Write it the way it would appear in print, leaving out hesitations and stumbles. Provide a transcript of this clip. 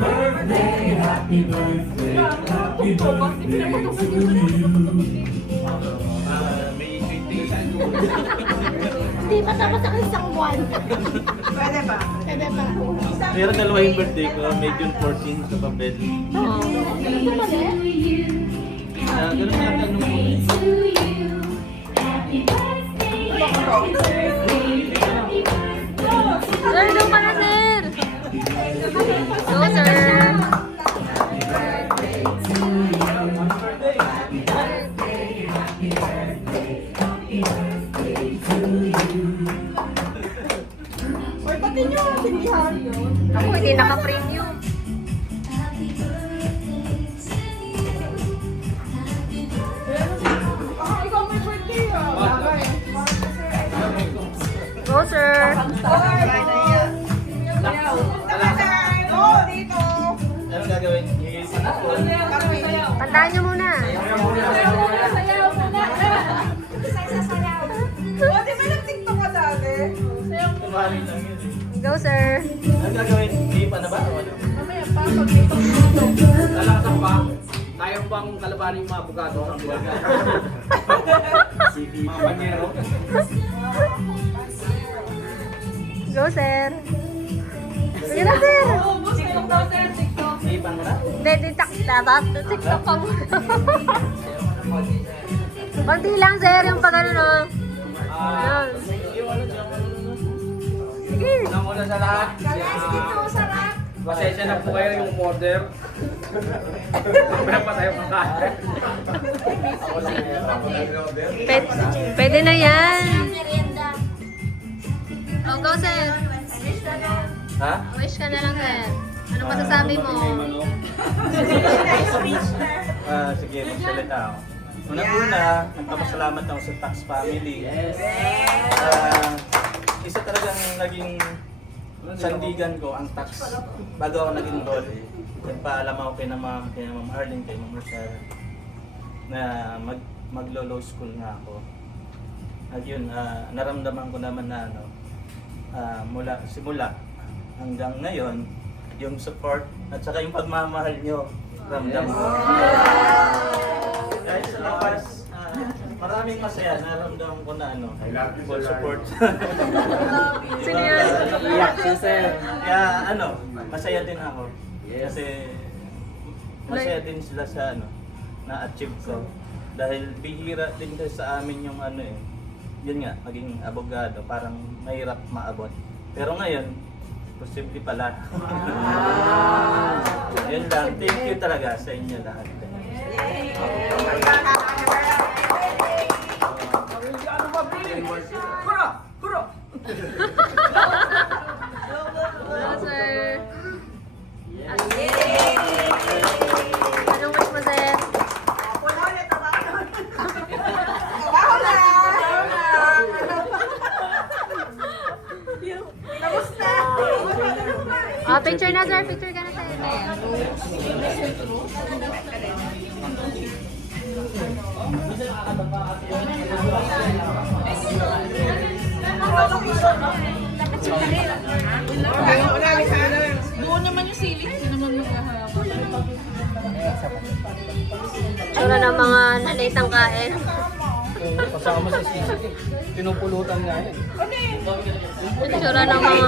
birthday, happy birthday, happy birthday to you. May sweet things and good. Hindi pa tapos ang isang buwan. Pwede ba? Pwede ba? Pero dalawa yung birthday ko, May June 14 sa Pabel. Oo. Ito ba rin? Ganun nga nung Sir, doon ka na, sir! Go, sir! Uy, pati nyo, sindihan yun. Ako, hindi naka-premium. Ikaw may birthday ah. Go, sir! Oh, dito. Anong gagawin? Tandaan niyo muna. Oh, di ba nag-tiktok ka dati? Kumain lang yun. Go, sir! Anong gagawin? Hindi pa na ba? O ano? Mamaya pa, pag dito. Lalakas pa. Kaya bang kalabanin yung mga abogado sa buwan? Mga panyero. Go, sir! Sige na, sir! TikTok daw, sir. TikTok. Ipan mo na? Hindi, TikTok ka muna. Kunti lang, sir, yung pag ano, no? Ayun. Sige. Unang una sa lahat. Sarap. Pasensya na po kayo yung order. Mamaya pa tayo kakain. Pwede na yan. Oh, go, sir. Ha? Wish ka na lang, sir. Ano masasabi mo? Sige, magsalita ako. Unang-una, nagpapasalamat ako sa Tax Family. Isa talagang naging sandigan ko ang tax bago ako naging role. Nagpaalam ako kay Ma'am Arlene, kay Ma'am Rochelle na maglo-law school nga ako. At yun, naramdaman ko naman na mula simula hanggang ngayon, yung support at saka yung pagmamahal nyo, ramdam ko. Kahit sa labas, maraming masaya, naramdaman ko na full support. Sino yan? Iyak si sir. Kaya masaya din ako. Kasi masaya din sila sa na-achieve ko. Dahil bihira din kasi sa amin yung yun nga, maging abogado, parang mahirap maabot. Pero ngayon, posible pala. Yun lang, thank you talaga sa inyo lahat. Go, sir. Anong wish mo, sir? Wala ulit, tabaho. Tabaho na. Kamusta? Picture na, sir. Picture ka na, sir. Doon naman yung silik. Yun naman maghahapon. Tsura ng mga nalitang kain. Kasama si Sisi. Pinupulutan nga yan. Tsura ng mga...